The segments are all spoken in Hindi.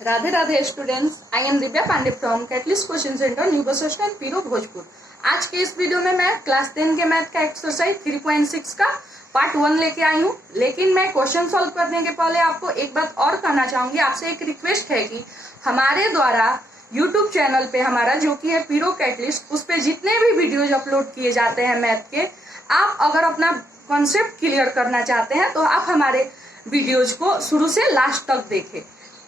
Radhe Radhe students, I am Divya Pandey from Catalyst coaching centre new bus stand Piro Bhojpur. आज के इस वीडियो में मैं क्लास 10 के मैथ का एक्सरसाइज 3.6 का पार्ट 1 लेके आई हूँ। लेकिन मैं क्वेश्चन सॉल्व करने के पहले आपको एक बात और कहना चाहूंगी। आपसे एक रिक्वेस्ट है कि हमारे द्वारा यूट्यूब चैनल पे हमारा जो कि है पीरो कैटलिस्ट, उस पे जितने भी वीडियोज अपलोड किए जाते हैं मैथ के, आप अगर अपना कॉन्सेप्ट क्लियर करना चाहते हैं तो आप हमारे वीडियोज को शुरू से लास्ट तक देखें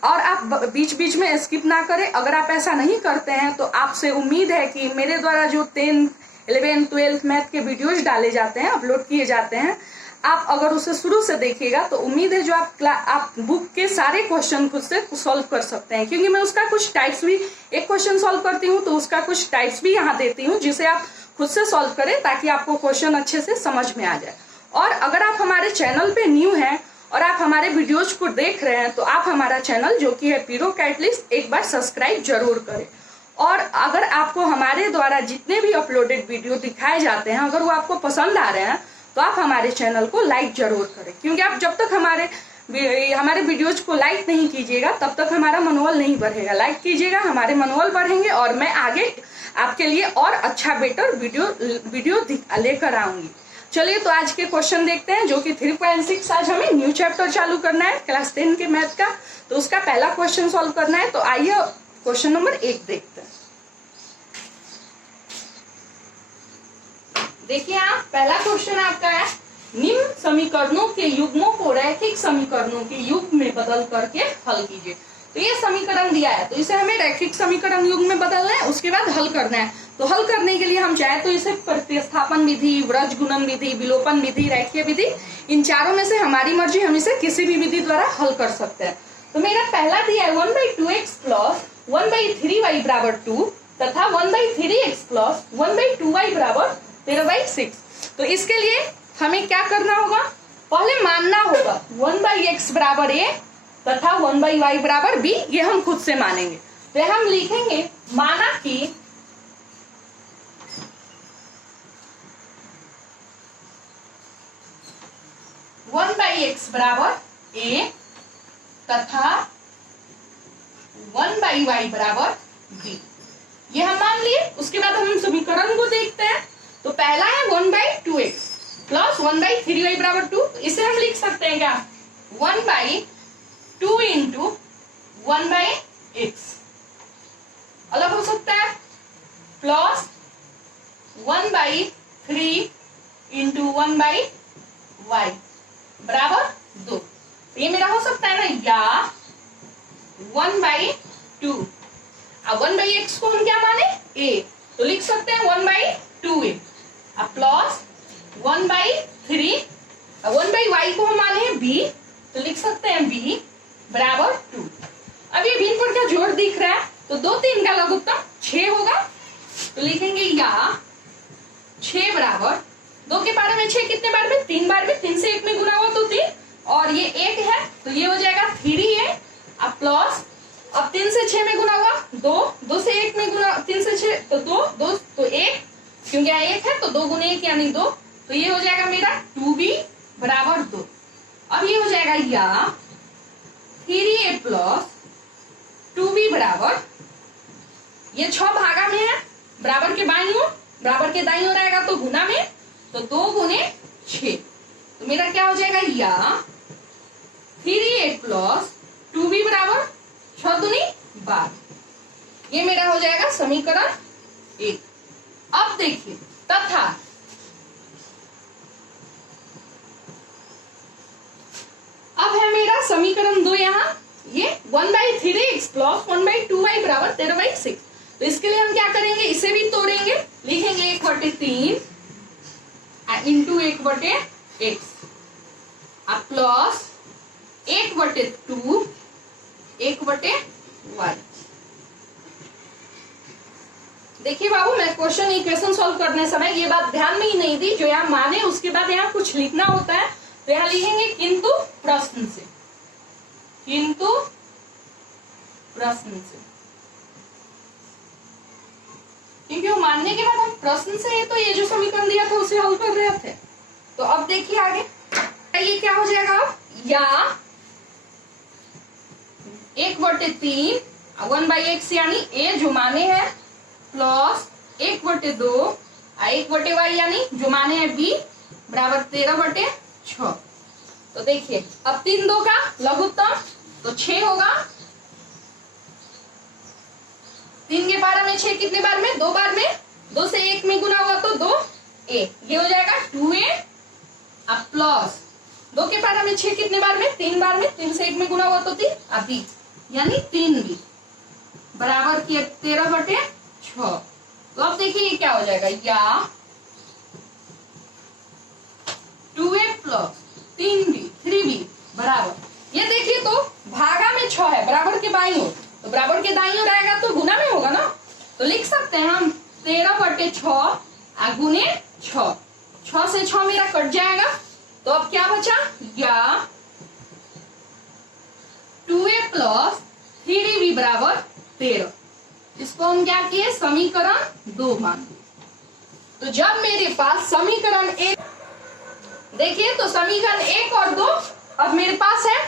और आप बीच बीच में स्किप ना करें। अगर आप ऐसा नहीं करते हैं तो आपसे उम्मीद है कि मेरे द्वारा जो 10, 11, 12 मैथ के वीडियोज डाले जाते हैं, अपलोड किए जाते हैं, आप अगर उसे शुरू से देखिएगा तो उम्मीद है जो आप बुक के सारे क्वेश्चन खुद से सॉल्व कर सकते हैं। क्योंकि मैं उसका कुछ टाइप्स भी, एक क्वेश्चन सॉल्व करती हूँ तो उसका कुछ टाइप्स भी यहाँ देती हूँ जिसे आप खुद से सॉल्व करें ताकि आपको क्वेश्चन अच्छे से समझ में आ जाए। और अगर आप हमारे चैनल पे न्यू हैं और आप हमारे वीडियोज को देख रहे हैं तो आप हमारा चैनल जो कि है पीरो कैटलिस्ट एक बार सब्सक्राइब जरूर करें। और अगर आपको हमारे द्वारा जितने भी अपलोडेड वीडियो दिखाए जाते हैं अगर वो आपको पसंद आ रहे हैं तो आप हमारे चैनल को लाइक जरूर करें। क्योंकि आप जब तक हमारे वीडियोज को लाइक नहीं कीजिएगा तब तक हमारा मनोबल नहीं बढ़ेगा। लाइक कीजिएगा, हमारे मनोबल बढ़ेंगे और मैं आगे आपके लिए और अच्छा बेटर वीडियो लेकर आऊंगी। चलिए तो आज के क्वेश्चन देखते हैं जो कि 3.6 आज हमें न्यू चैप्टर चालू करना है क्लास 10 के मैथ का। तो उसका पहला क्वेश्चन सॉल्व करना है। तो आइए क्वेश्चन नंबर 1 देखते हैं। देखिए आप, पहला क्वेश्चन आपका है निम्न समीकरणों के युग्मों को रैखिक समीकरणों के युग्म में बदल करके हल कीजिए। तो ये समीकरण दिया है तो इसे हमें रैखिक समीकरण युग्म में बदलना है, उसके बाद हल करना है। तो हल करने के लिए हम चाहे तो इसे प्रतिस्थापन विधि, व्रज गुणन विधि, विलोपन विधि, रैखिक विधि, इन चारों में से हमारी मर्जी, हम इसे किसी भी विधि द्वारा हल कर सकते हैं। तो मेरा पहला दिया है 1/2x प्लस 1/3y बराबर 2 तथा 1/3x प्लस 1/2y बराबर 13/6। तो इसके लिए हमें क्या करना होगा, पहले मानना होगा 1/x बराबर a तथा 1/y बराबर b, ये हम खुद से मानेंगे। तो हम लिखेंगे माना कि वन बाई एक्स बराबर a तथा 1/y बराबर b, ये हम मान लिए। उसके बाद हम समीकरण को देखते हैं। तो पहला है 1/2x प्लस 1/3y बराबर 2। इसे हम लिख सकते हैं क्या, 1/2 इंटू 1/x अलग हो सकता है, प्लस 1/3 इंटू 1/y बराबर 2। ये मेरा हो सकता है ना, या 1/2। अब 1/x को हम क्या माने, a, तो लिख सकते हैं 1/2a। अब प्लस 1/3, 1/y को हम माने हैं b, तो लिख सकते हैं b बराबर 2। अब ये भिन्न पर क्या जोड़ दिख रहा है, तो 2 3 का लघुत्तम 6 होगा। तो लिखेंगे या 6 बराबर 2 के बारे में 6 कितने बार में, 3 बार में, 3 से 1 में गुना हुआ तो 3, और ये 1 है तो ये हो जाएगा 3a। अब प्लस, अब 3 से 6 में गुना हुआ 2, 2 से 1 में गुना, 3 से 6 तो 2, 2 तो 1, क्योंकि यहाँ 1 है तो 2 गुने 1 यानी 2। तो ये हो जाएगा मेरा 2b बराबर 2। अब ये हो जाएगा या 3a प्लस 2b बराबर, ये 6 भागा में है, बराबर के बाईं ओर, बराबर के दाईं ओर आएगा तो गुना में, तो 2 गुने 6। तो मेरा क्या हो जाएगा, या 3a प्लस 2b बराबर 6 दूनी 12। ये मेरा हो जाएगा समीकरण 1। अब देखिए तथा अब है मेरा समीकरण 2, यहाँ ये 1/3x प्लस 1/2y बराबर 13/6। तो इसके लिए हम क्या करेंगे, इसे भी तोड़ेंगे, लिखेंगे 1/3 इंटू 1/x अब प्लस 1/2 1/y। देखिए बाबू, मैं इक्वेशन सॉल्व करने समय ये बात ध्यान में ही नहीं दी, जो यहाँ माने उसके बाद यहाँ कुछ लिखना होता है। तो यहाँ लिखेंगे किंतु प्रश्न से, किंतु प्रश्न से, क्योंकि वो मानने के बाद हम प्रश्न से तो ये जो समीकरण दिया था उसे हल कर रहे थे। तो अब देखिए आगे ये क्या हो जाएगा, अब या 1/3 1/x यानी a जो माने है प्लस 1/2 1/y यानी जो माने है b बराबर 13/6। तो देखिए अब 3 2 का लघुत्तम तो 6 होगा। 3 के पारा में 6 कितने बार में? 2 बार में। 2 से 1 में गुना होगा तो 2a, ये हो जाएगा 2a। अब प्लस 2 के पारा में 6 कितने बार में? 3 बार में। 3 से 1 में गुना हुआ तो 3 b यानी 3b बराबर किया 13/6। तो अब देखिए ये क्या हो जाएगा, या 2a प्लस 3b 3b बराबर, ये देखिए तो भागा में 6 है, बराबर के बाईं ओर, तो बराबर के दाईं ओर आएगा तो गुना में होगा ना, तो लिख सकते हैं हम 13/6 गुने 6। 6 से 6 मेरा कट जाएगा, तो अब क्या बचा, या 2a प्लस 3b बराबर 13। इसको हम क्या किए, समीकरण 2 मान। तो जब मेरे पास समीकरण 1, देखिए तो समीकरण 1 और 2 अब मेरे पास है,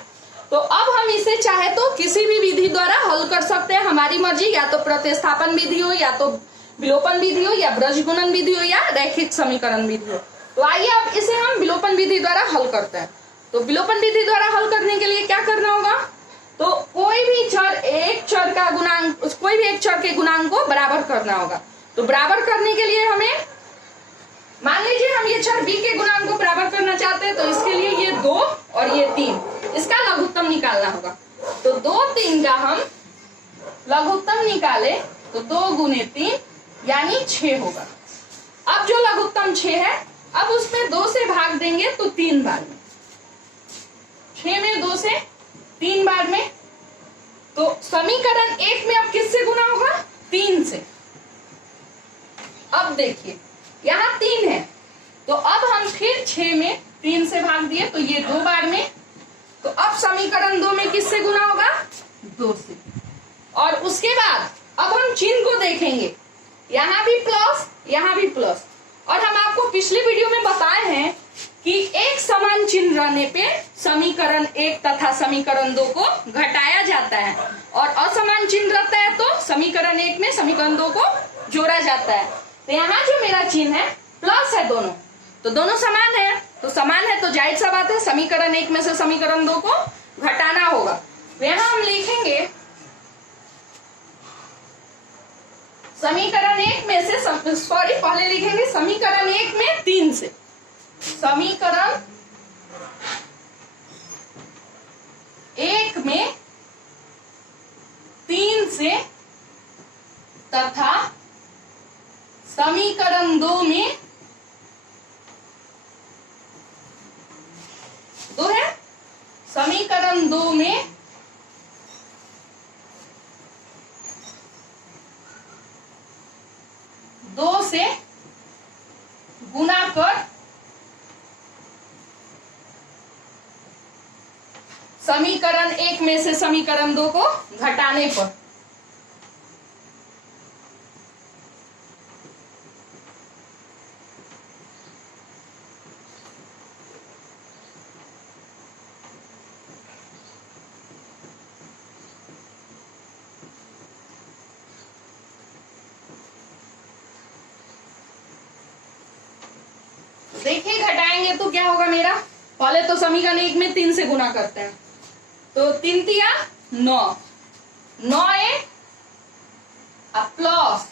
तो अब हम इसे चाहे तो किसी भी विधि द्वारा हल कर सकते हैं, हमारी मर्जी, या तो प्रतिस्थापन विधि हो, या तो विलोपन विधि हो, या ब्रजगुणन विधि हो, या रैखिक समीकरण विधि हो। तो आइए अब इसे हम विलोपन विधि द्वारा हल करते हैं। तो विलोपन विधि द्वारा हल करने के लिए क्या करना होगा, तो कोई भी एक चर का गुणांक, कोई भी एक चर के गुणांक को बराबर करना होगा। तो बराबर करने के लिए हमें, मान लीजिए हम ये चर b के गुणांक को बराबर करना चाहते हैं, तो इसके लिए ये 2 और ये 3, इसका लघुत्तम निकालना होगा। तो 2 3 का हम लघुत्तम निकाले तो 2 गुने 3 यानी 6 होगा। अब जो लघुत्तम 6 है, अब उसमें 2 से भाग देंगे तो 3 बार में, 6 में 2 से 3 बार में, तो समीकरण 1 में अब किससे गुना होगा, 3 से। अब देखिए यहाँ 3 है, तो अब हम फिर 6 में 3 से भाग दिए तो ये 2 बार में, तो अब समीकरण 2 में किससे गुना होगा, 2 से। और उसके बाद अब हम चिन्ह को देखेंगे, यहाँ भी प्लस यहाँ भी प्लस, और हम आपको पिछले वीडियो में बताए हैं कि एक समान चिन्ह रहने पे समीकरण 1 तथा समीकरण 2 को घटाया जाता है, और असमान चिन्ह रहता है तो समीकरण 1 में समीकरण 2 को जोड़ा जाता है। तो यहाँ जो मेरा चिन्ह है प्लस है दोनों, तो दोनों समान है, तो समान है तो जाहिर सा बात है समीकरण 1 में से समीकरण 2 को घटाना होगा। तो यहाँ हम लिखेंगे समीकरण 1 में से, सॉरी पहले लिखेंगे समीकरण 1 में 3 से, समीकरण 1 में 3 से तथा समीकरण 2 में 2 है, समीकरण 2 में 2 से गुना कर समीकरण 1 में से समीकरण 2 को घटाने पर। देखिए घटाएंगे तो क्या होगा मेरा, पहले तो समीकरण 1 में 3 से गुना करते हैं, तो 3 तिया 9, 9a प्लस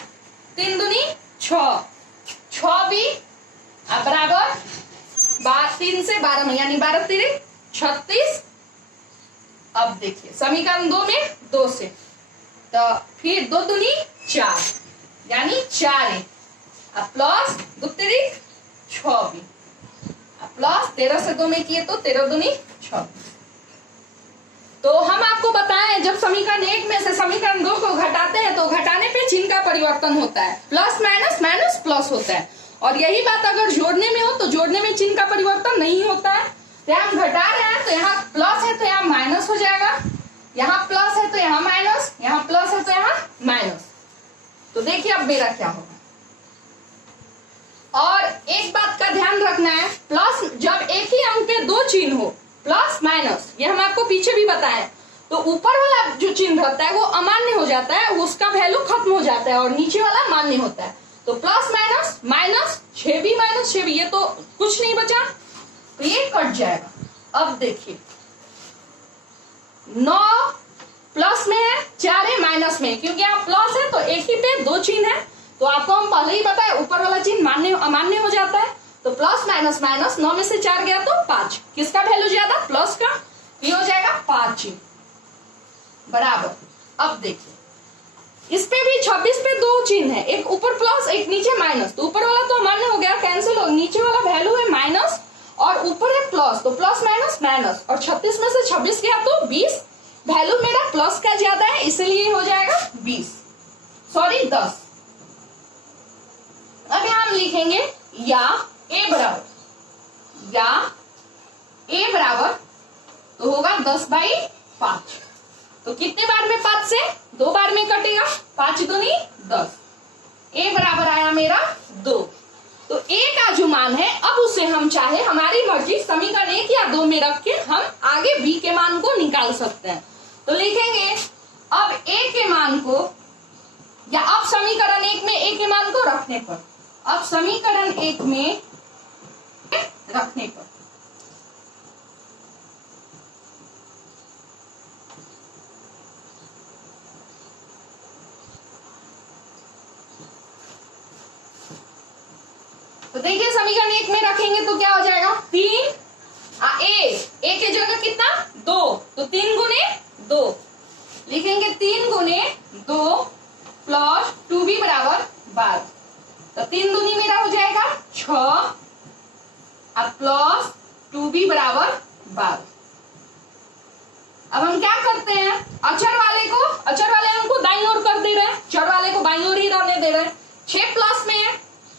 3 दूनी 6, 6b बराबर 3 से 12 में यानी 12 3 36। अब देखिए समीकरण 2 में 2 से, तो फिर 2 दूनी 4 यानी 4a प्लस 2 3 6b प्लस 13 से 2 में किए तो 13 दूनी 6। तो हम आपको बताएं जब समीकरण 1 में से समीकरण 2 को घटाते हैं तो घटाने पे चिन्ह का परिवर्तन होता है, प्लस माइनस माइनस प्लस होता है, और यही बात अगर जोड़ने में हो तो जोड़ने में चिन्ह का परिवर्तन नहीं होता है। तो हम घटा रहे हैं तो यहाँ प्लस है तो यहाँ माइनस हो जाएगा, यहाँ प्लस है तो यहाँ माइनस, यहाँ प्लस है तो यहाँ माइनस। तो देखिए अब मेरा क्या होगा, और एक बात का ध्यान रखना है, प्लस जब एक ही अंक के 2 चिन्ह हो, प्लस माइनस, ये हम आपको पीछे भी बताएं, तो ऊपर वाला जो चिन्ह रहता है वो अमान्य हो जाता है, उसका वैल्यू खत्म हो जाता है और नीचे वाला मान्य होता है। तो plus minus minus 6b minus 6b, ये तो कुछ नहीं बचा, तो ये कट जाएगा। अब देखिए 9 प्लस में है, 4 माइनस में, क्योंकि यहाँ प्लस है तो एक ही पे दो चिन्ह है, तो आपको हम पहले ही बताए ऊपर वाला चिन्ह मान्य अमान्य हो जाता है। तो प्लस माइनस माइनस, 9 में से 4 गया तो 5, किसका वैल्यू ज्यादा, प्लस का, ये हो जाएगा 5 बराबर। अब देखिए इस पे भी 26 पे दो चिन्ह है, एक ऊपर प्लस एक नीचे माइनस, तो ऊपर वाला तो अमान्य हो गया, कैंसिल हो, नीचे वाला वैल्यू है माइनस और ऊपर है प्लस, तो प्लस माइनस माइनस, और 36 में से 26 गया तो 20, वैल्यू मेरा प्लस का ज्यादा है इसलिए हो जाएगा 10। अब यहां हम लिखेंगे या a बराबर तो होगा 10/5। तो कितने बार में 5 से 2 बार में कटेगा, 5 दूनी 10, a बराबर आया मेरा 2। तो a का जो मान है अब उसे हम चाहे हमारी मर्जी समीकरण 1 या 2 में रख के हम आगे b के मान को निकाल सकते हैं। तो लिखेंगे अब a के मान को, या अब समीकरण 1 में a के मान को रखने पर, अब समीकरण 1 में रखने पर तो देखिए समीकरण 1 में रखेंगे तो क्या हो जाएगा, 3 a के जगह कितना 2, तो 3 गुने 2 लिखेंगे, 3 गुने 2 प्लस 2b बराबर 12, तो 3 दूनी मेरा हो जाएगा 6 और प्लस 2b बराबर 12। अब हम क्या करते हैं, अचर वाले हमको दाईं ओर कर दे रहे हैं, चर वाले को बाईं ओर ही रहने दे रहे हैं। 6 प्लस में है,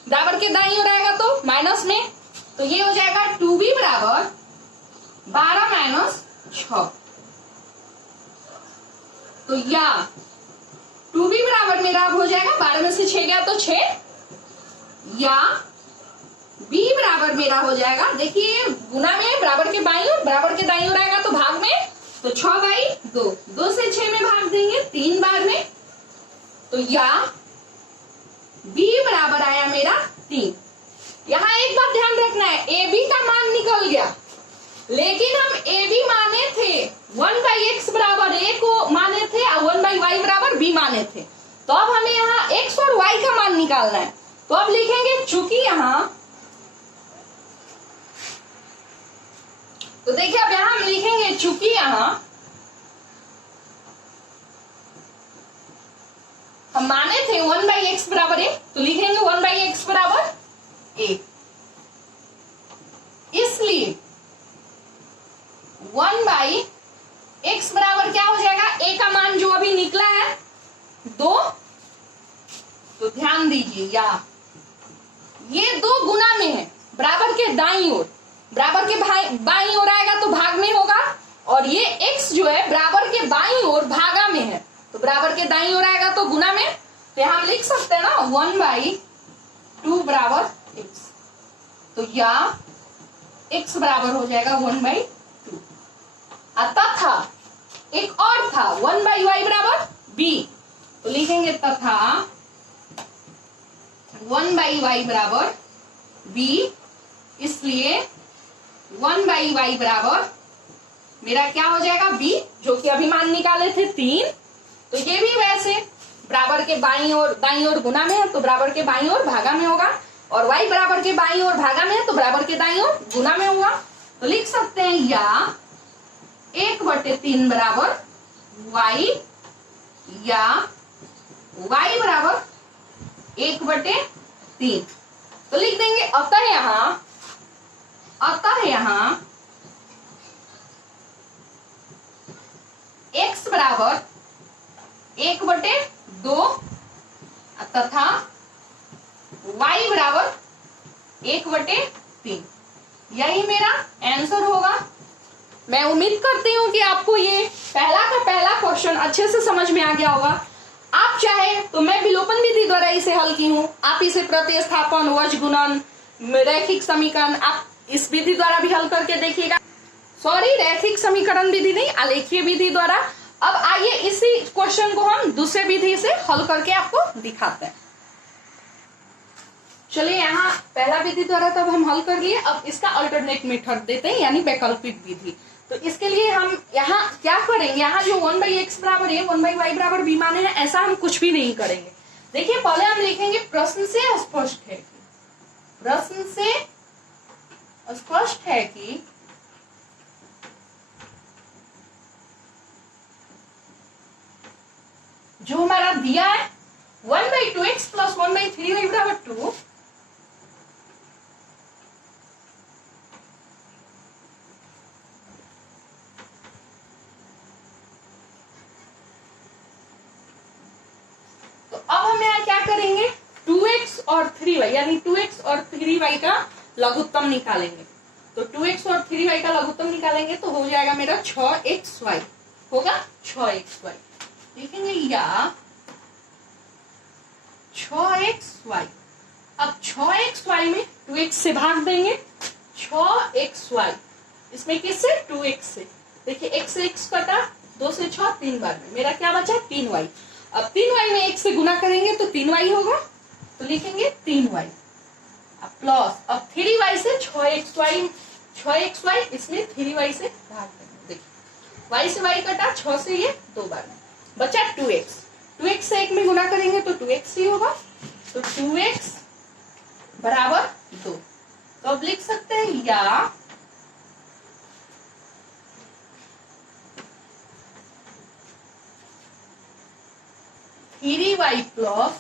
बराबर के दाईं ओर आएगा तो माइनस में, तो ये हो जाएगा 2b बराबर 12 माइनस 6। तो या 2b बराबर मेरा अब हो जाएगा 12 में से 6 गया तो 6, या b बराबर मेरा हो जाएगा, देखिए गुना में बराबर के बाईं ओर, बराबर के दाईं ओर आएगा तो भाग में, तो 6/2, 2 से 6 में भाग देंगे 3 बार में, तो या b बराबर आया मेरा 3। यहाँ एक बात ध्यान रखना है, ab का मान निकल गया, लेकिन हम ab माने थे 1/x बराबर a को माने थे और 1/y बराबर b माने थे, तो अब हमें यहाँ x और y का मान निकालना है। तो अब लिखेंगे चूंकि यहाँ, तो देखिए अब यहां हम लिखेंगे चूंकि यहां हम माने थे 1/x बराबर a, तो लिखेंगे 1/x बराबर a, इसलिए 1/x बराबर क्या हो जाएगा, a का मान जो अभी निकला है 2, तो ध्यान दीजिए या ये 2 गुना में है, बराबर के दाईं ओर, बराबर के बाईं ओर आएगा तो भाग में होगा, और ये x जो है बराबर के बाईं ओर भागा में है, तो बराबर के दाईं ओर आएगा तो गुना में, तो हम लिख सकते हैं ना 1/2 बराबर x, तो या x बराबर हो जाएगा 1/2। तथा एक और था 1/y बराबर b, तो लिखेंगे तथा 1/y बराबर b, इसलिए 1/y बराबर मेरा क्या हो जाएगा b, जो कि अभी मान निकाले थे 3, तो ये भी वैसे बराबर के बाईं ओर दाईं ओर गुना में है तो बराबर के बाईं ओर भागा में होगा, और y बराबर के बाईं ओर भागा में है तो बराबर के दाईं ओर गुना में होगा, तो लिख सकते हैं या 1/3 बराबर y, या y बराबर 1/3, तो लिख देंगे अतः यहां x बराबर 1/2 तथा y बराबर 1/3, यही मेरा आंसर होगा। मैं उम्मीद करती हूँ कि आपको ये पहला का पहला क्वेश्चन अच्छे से समझ में आ गया होगा। आप चाहे तो मैं विलोपन विधि द्वारा इसे हल की हूँ, आप इसे प्रतिस्थापन, वज्र गुणन, रैखिक समीकरण, आप इस विधि द्वारा भी हल करके देखिएगा। सॉरी, रैखिक समीकरण विधि नहीं, आलेखीय विधि द्वारा अब आइए इसी क्वेश्चन को हम दूसरे विधि से हल करके आपको दिखाते हैं। चलिए यहाँ पहला विधि द्वारा तब हम हल कर लिए, अब इसका अल्टरनेट मेथड देते हैं यानी वैकल्पिक विधि। तो इसके लिए हम यहाँ क्या करेंगे, यहाँ जो 1/x बराबर a 1/y बराबर b माने हैं, ऐसा हम कुछ भी नहीं करेंगे। देखिए पहले हम लिखेंगे प्रश्न से स्पष्ट है कि, प्रश्न से स्पष्ट है कि जो हमारा दिया है 1/2x प्लस 1/3y बराबर 2, तो अब हम यहाँ क्या करेंगे 2x और 3y यानी 2x और 3y का लघुत्तम निकालेंगे। तो 2x और 3y का लघुत्तम निकालेंगे तो हो जाएगा मेरा 6xy, होगा 6xy। देखेंगे या 6xy, अब 6xy में 2x से भाग देंगे, 6xy इसमें किससे 2x से, देखिए x से x कटा, 2 से 6 3 बार में, मेरा क्या बचा 3y। अब 3y में x से गुना करेंगे तो 3y होगा, तो लिखेंगे 3y प्लस, अब 3y से 6xy इसलिए 3y से भाग देंगे। देखिए y से y कटा, 6 से ये 2 बार में, बचा 2x, 2x से 1 में गुना करेंगे तो 2x ही होगा, तो 2x बराबर 2। तो अब लिख सकते हैं या 3y प्लस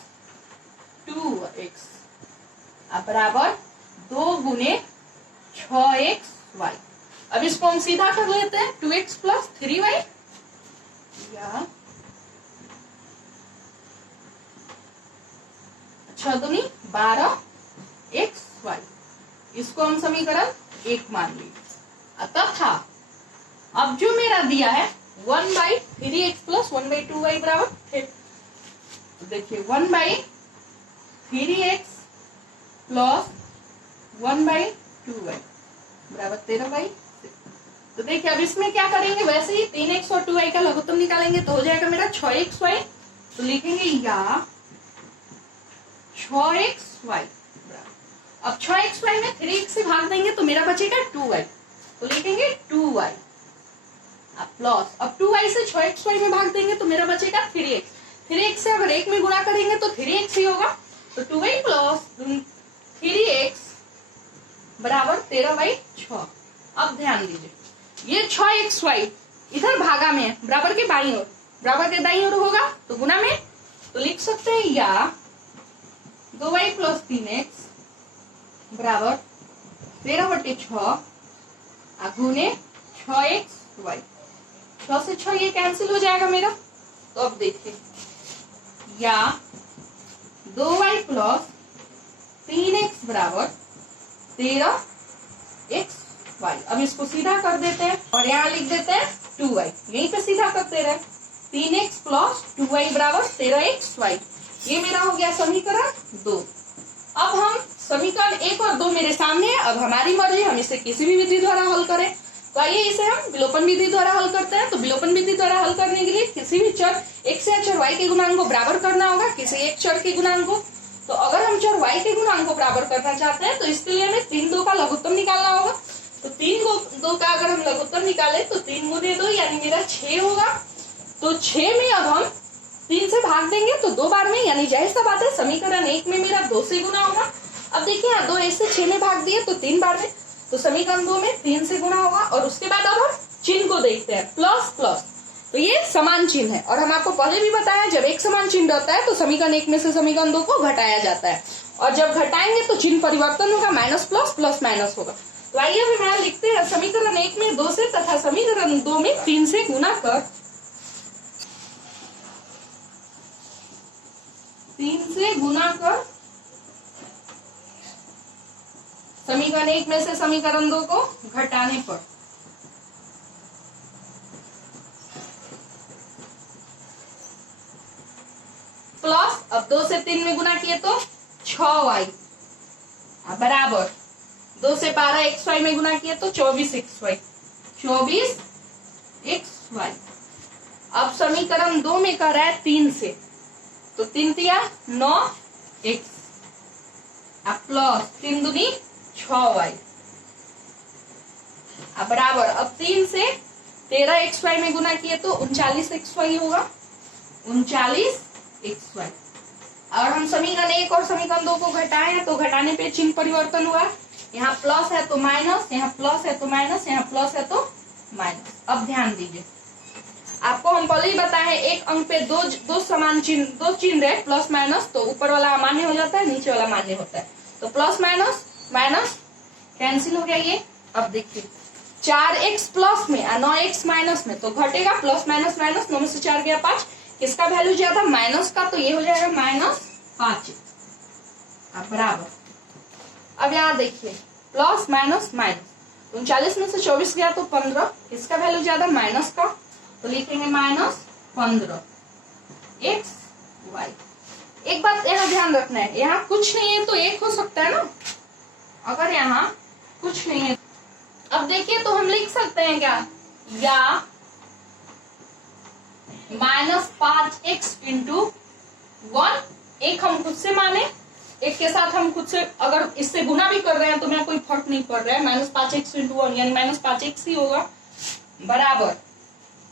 2x बराबर 2 गुने 6xy। अब इसको हम सीधा कर लेते हैं, 2x प्लस 3y या 6 दूनी 12xy, इसको हम समीकरण 1 मान लीजिए। तथा अब जो मेरा दिया है 1/3x प्लस 1/2y बराबर, तो देखिए 1/3x प्लस 1/2y बराबर 13/6। तो देखिए अब इसमें क्या करेंगे, वैसे ही 3x और 2y का लघुत्तम निकालेंगे तो हो जाएगा मेरा 6xy। तो लिखेंगे या 6xy, अब 6xy में 3x से भाग देंगे तो मेरा बचेगा 2y, तो लिखेंगे 2y प्लस, अब 2y से 6xy में भाग देंगे तो मेरा बचेगा 3x, 3x से अगर 1 में गुणा करेंगे तो 3x ही होगा, तो 2y प्लस 3x बराबर 13/6। अब ध्यान दीजिए ये 6xy इधर भागा में है, बराबर के बाईं ओर, बराबर के दाईं ओर होगा तो गुना में, तो लिख सकते हैं या 2y प्लस 3x बराबर 13/6 गुने 6xy, 6 से 6 ये कैंसिल हो जाएगा मेरा। तो अब देखिए या 2y प्लस 3x बराबर 13xy। अब इसको सीधा कर देते हैं और यहाँ लिख देते हैं 2y, यहीं पे सीधा करते रहे, 3x प्लस 2y बराबर 13xy, ये मेरा हो गया समीकरण 2। अब हम समीकरण 1 और 2 मेरे सामने है, अब हमारी मर्जी, हम इसे किसी भी विधि द्वारा हल करें। तो आइए इसे हम विलोपन विधि द्वारा हल करते हैं। तो विलोपन विधि द्वारा हल करने के लिए किसी भी चर x या चर y के गुणांक को बराबर करना होगा किसी एक चर के गुणांक को। तो अगर हम चर y के गुणांक को बराबर करना चाहते हैं तो इसके लिए हमें 3 2 का लघुत्तम निकालना होगा। तो 3 2 का अगर हम लघुत्तम निकाले तो 3 गुने 2 यानी मेरा 6 होगा। तो 6 में अब हम 3 से भाग देंगे तो 2 बार में, यानी जाहिर सा बात है समीकरण 1 में मेरा 2 से गुना होगा। अब देखिए यहाँ 2 से 6 में भाग दिए तो 3 बार में, तो समीकरण 2 में 3 से गुना होगा। और उसके बाद अब हम चिन्ह को देखते हैं, प्लस प्लस, तो ये समान चिन्ह है और हम आपको पहले भी बताया जब एक समान चिन्ह रहता है तो समीकरण 1 में से समीकरण 2 को घटाया जाता है, और जब घटाएंगे तो चिन्ह परिवर्तन होगा, माइनस प्लस माइनस होगा। तो आइए हम यहाँ लिखते हैं समीकरण 1 में 2 से तथा समीकरण 2 में 3 से गुना कर, 3 से गुना कर समीकरण 1 में से समीकरण 2 को घटाने पर प्लस, अब 2 से 3 में गुना किए तो 6y बराबर 2 से 12 xy में गुना किए तो 24xy, 24xy। अब समीकरण 2 में कह रहा है 3 से, तो 3 तिया 9x अब प्लस 3 दूनी 6y अब बराबर, अब 3 से 13xy में गुना किए तो 39xy होगा, 39xy। और हम समीकरण 1 और समीकरण 2 को घटाए हैं तो घटाने पे चिन्ह परिवर्तन हुआ, यहाँ प्लस है तो माइनस, यहाँ प्लस है तो माइनस, यहाँ प्लस है तो माइनस। अब ध्यान दीजिए, आपको हम पहले ही बताए हैं एक अंक पे दो समान चिन्ह, दो चिन्ह रहे प्लस माइनस, तो ऊपर वाला अमान्य हो जाता है, नीचे वाला मान्य होता है। तो प्लस माइनस माइनस कैंसिल हो गया ये। अब देखिए 4x प्लस में और 9x माइनस में, तो घटेगा प्लस माइनस माइनस, 9 में से 4 गया 5, किसका वैल्यू ज्यादा माइनस का, तो ये हो जाएगा -5 अब बराबर। अब यहाँ देखिए प्लस माइनस माइनस, 39 में से 24 गया तो 15, किसका वैल्यू ज्यादा माइनस का, तो लिखेंगे -15 x y। एक बात यहाँ ध्यान रखना है, यहाँ कुछ नहीं है तो 1 हो सकता है ना, अगर यहाँ कुछ नहीं है। अब देखिए तो हम लिख सकते हैं क्या, या -5x इंटू 1, एक हम खुद से माने, एक के साथ हम खुद से अगर इससे गुना भी कर रहे हैं तो मेरा कोई फर्क नहीं पड़ रहा है, -5x इंटू 1 यानी -5x ही होगा, बराबर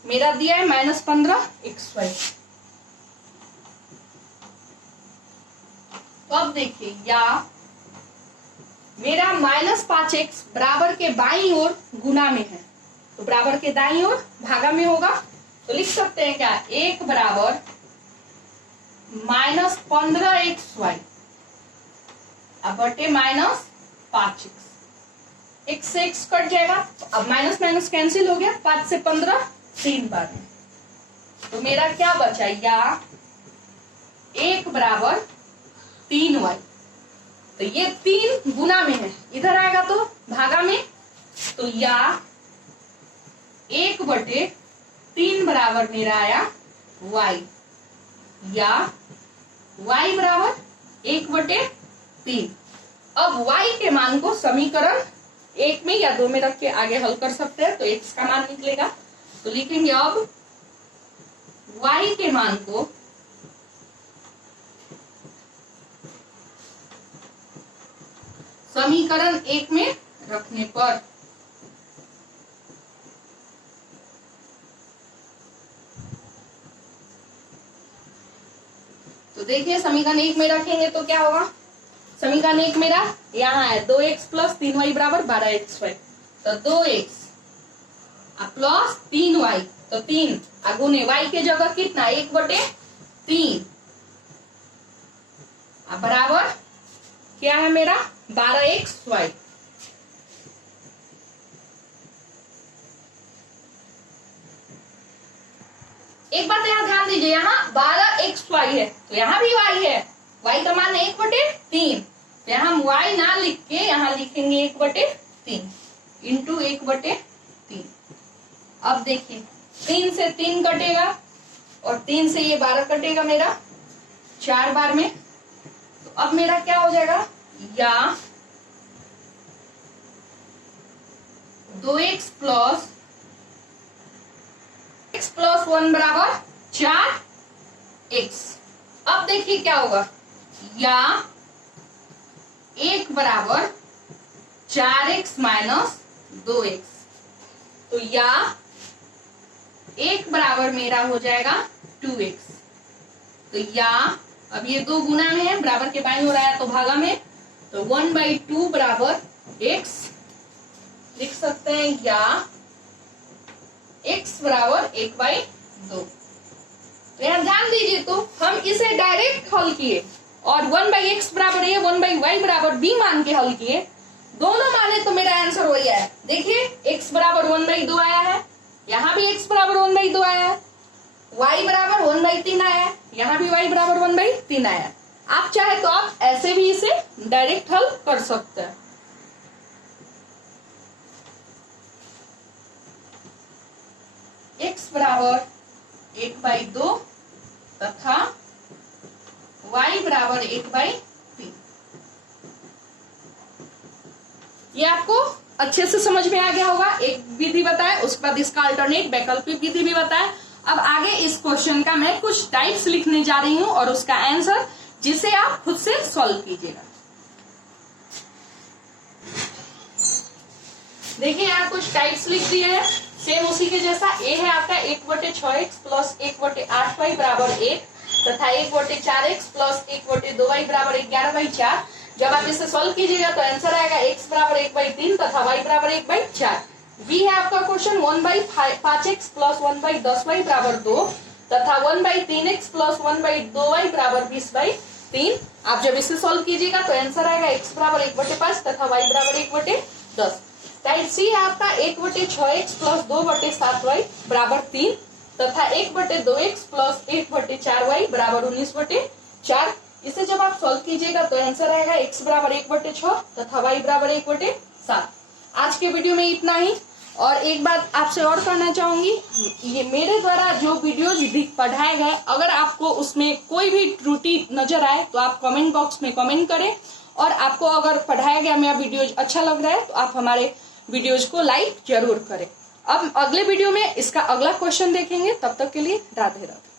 मेरा दिया है -15xy। तो अब देखिए, या मेरा -5x बराबर के बाईं ओर गुना में है, तो बराबर के दाईं ओर भागा में होगा, तो लिख सकते हैं क्या, 1 बराबर -15xy अब बटे -5x, x से x कट जाएगा, अब माइनस माइनस कैंसिल हो गया, 5 से 15 3 बार में, तो मेरा क्या बचा, या 1 बराबर 3y, तो ये 3 गुना में है, इधर आएगा तो भागा में, तो या 1 बटे 3 बराबर मेरा आया y, या y बराबर 1 बटे 3। अब y के मान को समीकरण 1 में या 2 में रख के आगे हल कर सकते हैं, तो x का मान निकलेगा, तो लिखेंगे अब y के मान को समीकरण 1 में रखने पर तो देखिए समीकरण 1 में रखेंगे तो क्या होगा, समीकरण 1 मेरा यहाँ है 2x प्लस 3y बराबर 12xy, तो 2x प्लस 3y, तो 3 गुने y के जगह कितना 1 बटे 3 बराबर क्या है मेरा 12xy। एक बात यहाँ ध्यान दीजिए, यहाँ 12xy है तो यहाँ भी y है, y का मान 1 बटे 3, तो यहाँ हम y ना लिख के यहाँ लिखेंगे 1 बटे 3 इंटू 1 बटे 3। अब देखिए 3 से 3 कटेगा और 3 से ये 12 कटेगा मेरा 4 बार में, तो अब मेरा क्या हो जाएगा, या 2x प्लस x प्लस 1 बराबर 4x। अब देखिए क्या होगा, या 1 बराबर 4x माइनस 2x, तो या 1 बराबर मेरा हो जाएगा 2x, तो या अब ये 2 गुना में है, बराबर के बाईं ओर आया तो भागा में, तो 1/2 बराबर x लिख सकते हैं, या x बराबर 1/2। तो यहाँ ध्यान दीजिए, तो हम इसे डायरेक्ट हल किए और 1/x बराबर a 1/y बराबर b मान के हल किए, दोनों माने तो मेरा आंसर वही आया। देखिए x बराबर 1/2 आया है, यहाँ भी x बराबर 1/2 आया है, y बराबर 1/3 आया है, यहाँ भी y बराबर 1/3 आया है। आप चाहे तो आप ऐसे भी इसे डायरेक्ट हल कर सकते हैं। x बराबर 1/2 तथा y बराबर 1/3, ये आपको अच्छे से समझ में आ गया होगा। एक विधि बताया, उसके बाद इसका अल्टरनेट वैकल्पिक विधि भी बताया, अब आगे इस क्वेश्चन का मैं कुछ टाइप्स लिखने जा रही हूं और उसका आंसर जिसे आप खुद से सॉल्व कीजिएगा। देखिए यहाँ कुछ टाइप्स लिख दिए हैं सेम उसी के जैसा। ए है आपका 1/6x प्लस 1/8y बराबर 1 तथा 1/4x प्लस 1/2y बराबर 11/4। जब आप इसे सॉल्व कीजिएगा तो आंसर आएगा x बराबर 1/3 तथा y बराबर 1/4। बी है आपका क्वेश्चन 1/5x प्लस 1/10y बराबर 2 तथा 1/3x प्लस 1/2y बराबर 20/3। आप जब इसे सॉल्व कीजिएगा तो आंसर आएगा x बराबर 1/5 तथा y बराबर 1/10। टाइप सी है आपका 1/6x प्लस 2/7y बराबर 3 तथा 1/2x प्लस 1/4y बराबर 19/4। इसे जब आप सॉल्व कीजिएगा तो आंसर आएगा x बराबर 1/6 तथा y बराबर 1/7। आज के वीडियो में इतना ही। और एक बात आपसे और करना चाहूंगी, ये मेरे द्वारा जो वीडियोज पढ़ाए गए, अगर आपको उसमें कोई भी त्रुटि नजर आए तो आप कमेंट बॉक्स में कमेंट करें। और आपको अगर पढ़ाया गया मेरा वीडियोज अच्छा लग रहा है तो आप हमारे वीडियोज को लाइक जरूर करें। अब अगले वीडियो में इसका अगला क्वेश्चन देखेंगे। तब तक के लिए राधे राधे।